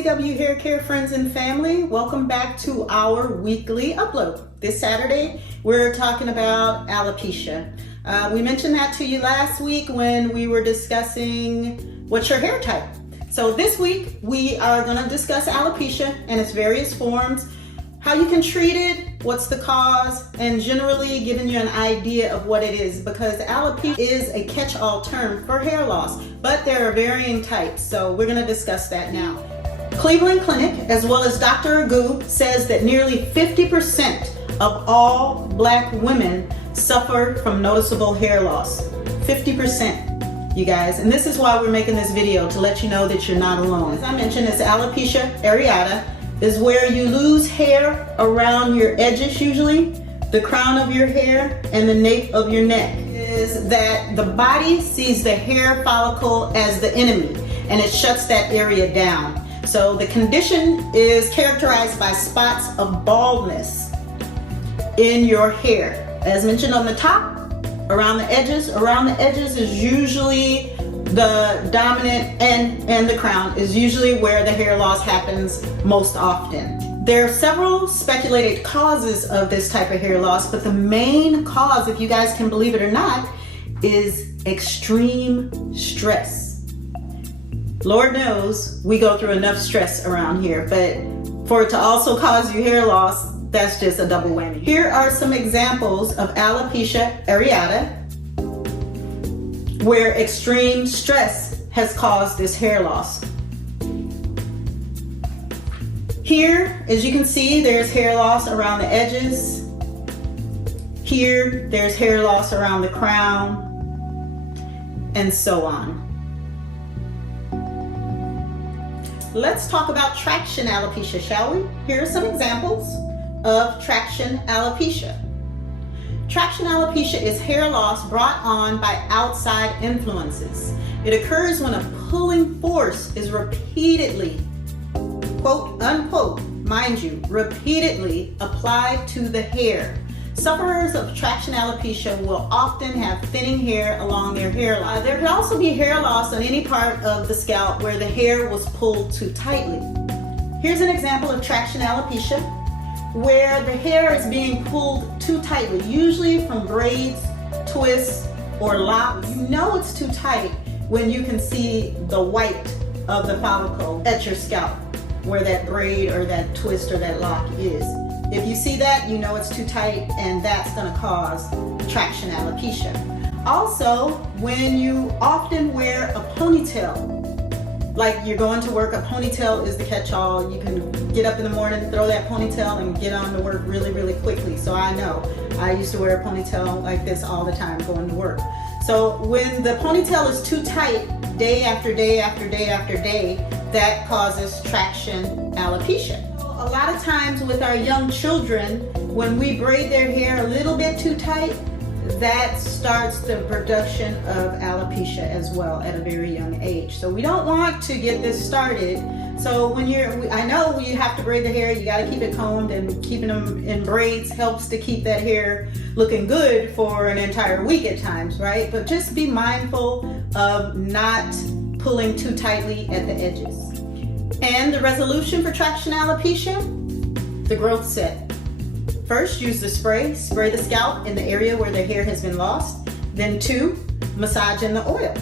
CWHaircare friends and family, welcome back to our weekly upload. This Saturday, we're talking about alopecia. We mentioned that to you last week when we were discussing what's your hair type. So this week, we are going to discuss alopecia and its various forms, how you can treat it, what's the cause, and generally giving you an idea of what it is, because alopecia is a catch-all term for hair loss, but there are varying types, so we're going to discuss that now. Cleveland Clinic, as well as Dr. Agu, says that nearly 50% of all black women suffer from noticeable hair loss. 50%, you guys. And this is why we're making this video, to let you know that you're not alone. As I mentioned, it's alopecia areata, is where you lose hair around your edges usually, the crown of your hair, and the nape of your neck. Is that the body sees the hair follicle as the enemy, and it shuts that area down. So the condition is characterized by spots of baldness in your hair. As mentioned on the top, around the edges is usually the dominant, and the crown is usually where the hair loss happens most often. There are several speculated causes of this type of hair loss, but the main cause, if you guys can believe it or not, is extreme stress. Lord knows we go through enough stress around here, but for it to also cause you hair loss, that's just a double whammy. Here are some examples of alopecia areata where extreme stress has caused this hair loss. Here, as you can see, there's hair loss around the edges. Here, there's hair loss around the crown, and so on. Let's talk about traction alopecia, shall we? Here are some examples of traction alopecia. Traction alopecia is hair loss brought on by outside influences. It occurs when a pulling force is repeatedly, quote unquote, mind you, repeatedly applied to the hair. Sufferers of traction alopecia will often have thinning hair along their hairline. There could also be hair loss on any part of the scalp where the hair was pulled too tightly. Here's an example of traction alopecia where the hair is being pulled too tightly, usually from braids, twists, or locks. You know it's too tight when you can see the white of the follicle at your scalp, where that braid or that twist or that lock is. If you see that, you know it's too tight, and that's going to cause traction alopecia. Also, when you often wear a ponytail, like you're going to work, a ponytail is the catch-all. You can get up in the morning, throw that ponytail, and get on to work really, really quickly. So I know, I used to wear a ponytail like this all the time going to work. So when the ponytail is too tight, day after day after day after day, that causes traction alopecia. A lot of times with our young children, when we braid their hair a little bit too tight, that starts the production of alopecia as well at a very young age. So we don't want to get this started. So when I know you have to braid the hair, you got to keep it combed, and keeping them in braids helps to keep that hair looking good for an entire week at times, right? But just be mindful of not pulling too tightly at the edges. And the resolution for traction alopecia, the growth set. First, use the spray the scalp in the area where the hair has been lost. Then 2, massage in the oil.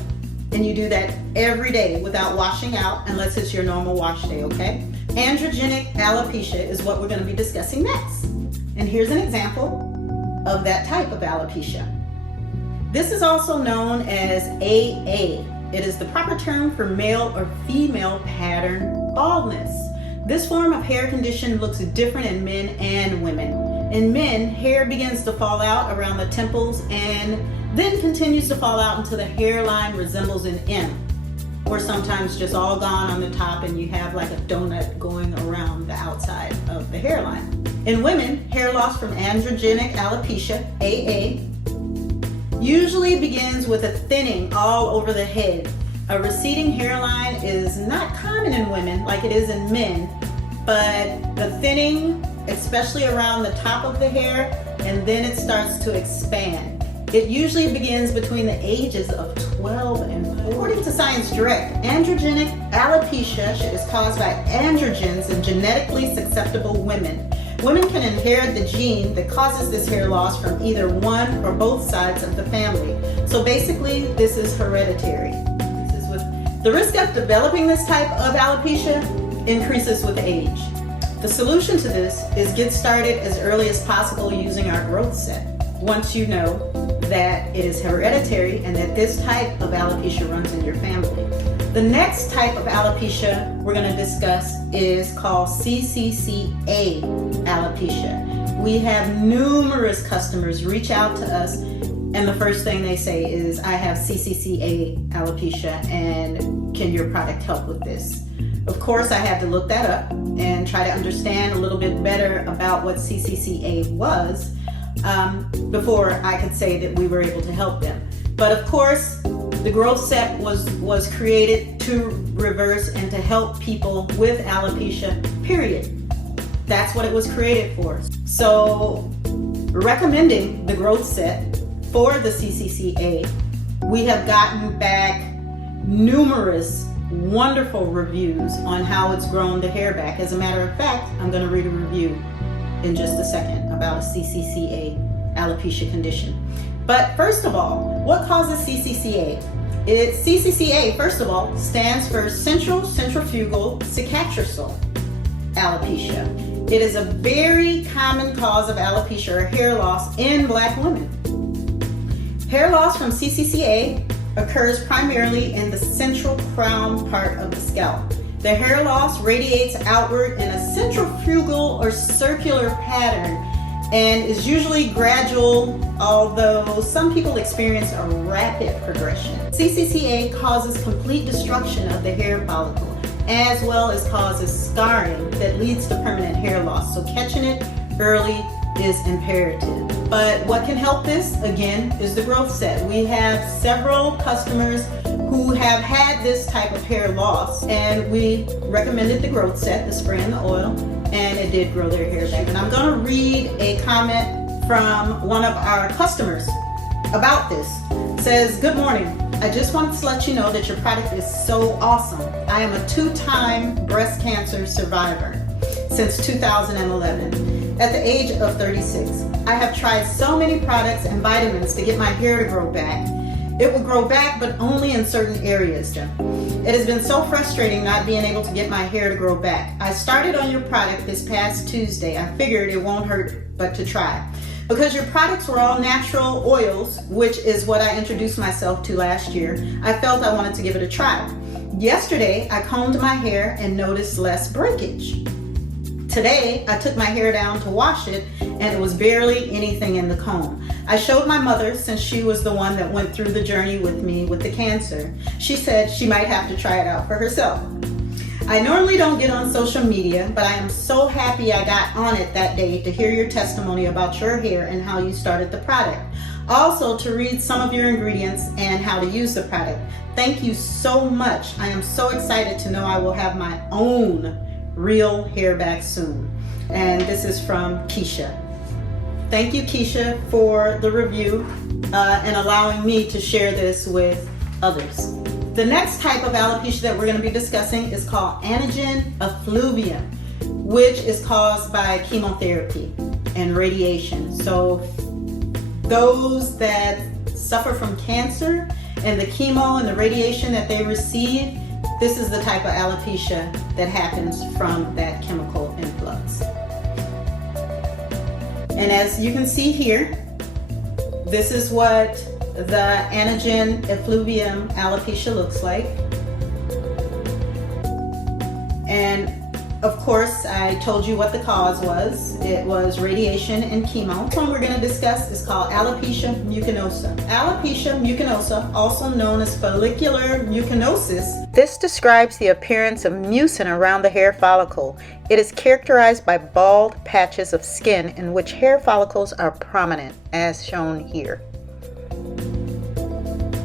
And you do that every day without washing out, unless it's your normal wash day, okay? Androgenic alopecia is what we're going to be discussing next. And here's an example of that type of alopecia. This is also known as AA. It is the proper term for male or female pattern baldness. This form of hair condition looks different in men and women. In men, hair begins to fall out around the temples and then continues to fall out until the hairline resembles an M, or sometimes just all gone on the top and you have like a donut going around the outside of the hairline. In women, hair loss from androgenic alopecia, AA, usually begins with a thinning all over the head. A receding hairline is not common in women like it is in men, but the thinning, especially around the top of the hair, and then it starts to expand. It usually begins between the ages of 12 and 40. According to Science Direct, androgenic alopecia is caused by androgens in genetically susceptible women. Women can inherit the gene that causes this hair loss from either one or both sides of the family. So basically, this is hereditary. The risk of developing this type of alopecia increases with age. The solution to this is get started as early as possible using our growth set. Once you know that it is hereditary and that this type of alopecia runs in your family. The next type of alopecia we're going to discuss is called CCCA alopecia. We have numerous customers reach out to us, and the first thing they say is, I have CCCA alopecia and can your product help with this? Of course, I had to look that up and try to understand a little bit better about what CCCA was before I could say that we were able to help them. But of course, the growth set was created to reverse and to help people with alopecia, period. That's what it was created for. So, recommending the growth set for the CCCA, we have gotten back numerous wonderful reviews on how it's grown the hair back. As a matter of fact, I'm going to read a review in just a second about a CCCA alopecia condition. But first of all, what causes CCCA? CCCA, first of all, stands for central centrifugal cicatricial alopecia. It is a very common cause of alopecia or hair loss in Black women. Hair loss from CCCA occurs primarily in the central crown part of the scalp. The hair loss radiates outward in a centrifugal or circular pattern and is usually gradual, although some people experience a rapid progression. CCCA causes complete destruction of the hair follicle, as well as causes scarring that leads to permanent hair loss. So catching it early is imperative. But what can help this, again, is the growth set. We have several customers who have had this type of hair loss, and we recommended the growth set, the spray and the oil, and it did grow their hair back. And I'm going to read a comment from one of our customers about this. It says, "Good morning. I just wanted to let you know that your product is so awesome. I am a 2-time breast cancer survivor since 2011. At the age of 36, I have tried so many products and vitamins to get my hair to grow back. It will grow back, but only in certain areas. It has been so frustrating not being able to get my hair to grow back. I started on your product this past Tuesday. I figured it won't hurt but to try. Because your products were all natural oils, which is what I introduced myself to last year, I felt I wanted to give it a try. Yesterday, I combed my hair and noticed less breakage. Today, I took my hair down to wash it, and it was barely anything in the comb. I showed my mother, since she was the one that went through the journey with me with the cancer. She said she might have to try it out for herself. I normally don't get on social media, but I am so happy I got on it that day to hear your testimony about your hair and how you started the product. Also, to read some of your ingredients and how to use the product. Thank you so much. I am so excited to know I will have my own real hair back soon." And this is from Keisha. Thank you, Keisha, for the review and allowing me to share this with others. The next type of alopecia that we're going to be discussing is called antigen effluvium, which is caused by chemotherapy and radiation. So those that suffer from cancer and the chemo and the radiation that they receive, this is the type of alopecia that happens from that chemical influx. And as you can see here, this is what the antigen effluvium alopecia looks like. And of course, I told you what the cause was. It was radiation and chemo. The one we're going to discuss is called alopecia mucinosa. Alopecia mucinosa, also known as follicular mucinosis. This describes the appearance of mucin around the hair follicle. It is characterized by bald patches of skin in which hair follicles are prominent, as shown here.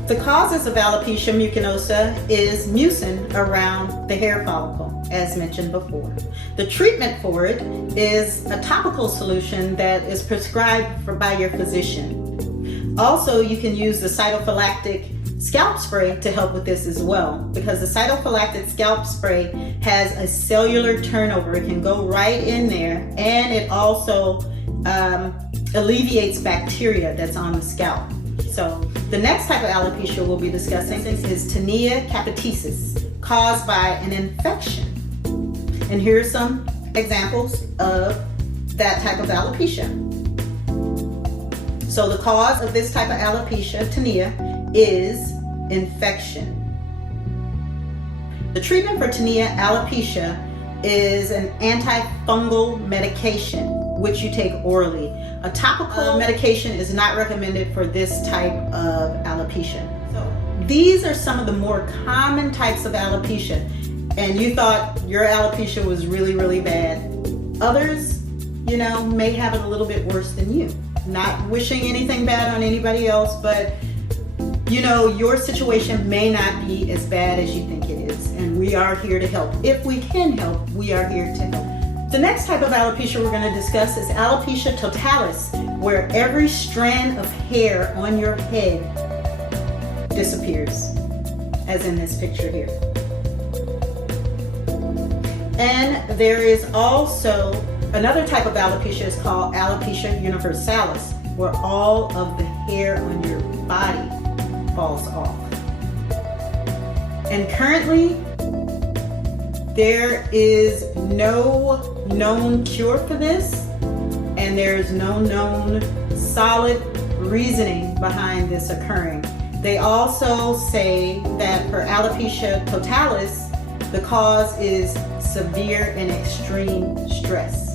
The causes of alopecia mucinosa is mucin around the hair follicle, as mentioned before. The treatment for it is a topical solution that is prescribed by your physician. Also, you can use the cytophylactic scalp spray to help with this as well, because the cytophylactic scalp spray has a cellular turnover. It can go right in there, and it also alleviates bacteria that's on the scalp. So the next type of alopecia we'll be discussing is tinea capitosis, caused by an infection. And here are some examples of that type of alopecia. So the cause of this type of alopecia, tinea, is infection. The treatment for tinea alopecia is an antifungal medication, which you take orally. A topical medication is not recommended for this type of alopecia. So these are some of the more common types of alopecia, and you thought your alopecia was really, really bad. Others, may have it a little bit worse than you. Not wishing anything bad on anybody else, but your situation may not be as bad as you think it is, and we are here to help. If we can help, we are here to help. The next type of alopecia we're going to discuss is alopecia totalis, where every strand of hair on your head disappears, as in this picture here. And there is also another type of alopecia is called alopecia universalis, where all of the hair on your body falls off. And currently, there is no known cure for this, and there is no known solid reasoning behind this occurring. They also say that for alopecia totalis, the cause is severe and extreme stress.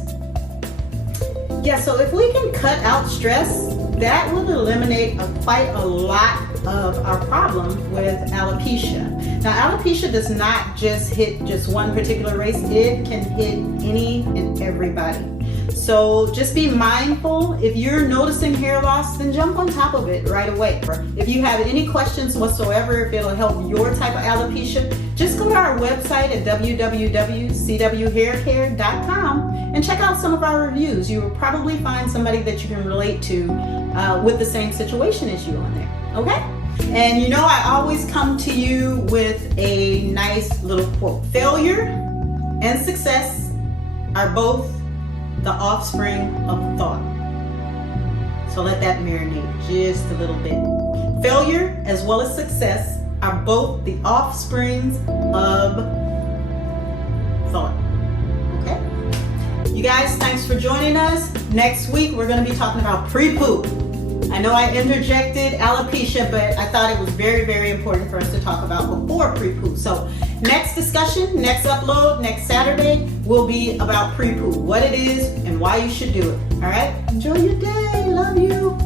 Yeah, so if we can cut out stress, that will eliminate quite a lot of our problem with alopecia. Now, alopecia does not just hit just one particular race. It can hit any and everybody. So just be mindful. If you're noticing hair loss, then jump on top of it right away. If you have any questions whatsoever, if it'll help your type of alopecia, just go to our website at www.CWHaircare.com and check out some of our reviews. You will probably find somebody that you can relate to with the same situation as you on there. Okay? And I always come to you with a nice little quote. Failure and success are both the offspring of thought. So let that marinate just a little bit. Failure as well as success are both the offsprings of thought. Okay? You guys, thanks for joining us. Next week, we're going to be talking about pre-poop. I know I interjected alopecia, but I thought it was very, very important for us to talk about before pre-poop. So next discussion, next upload, next Saturday will be about pre-poop, what it is and why you should do it. All right? Enjoy your day. Love you.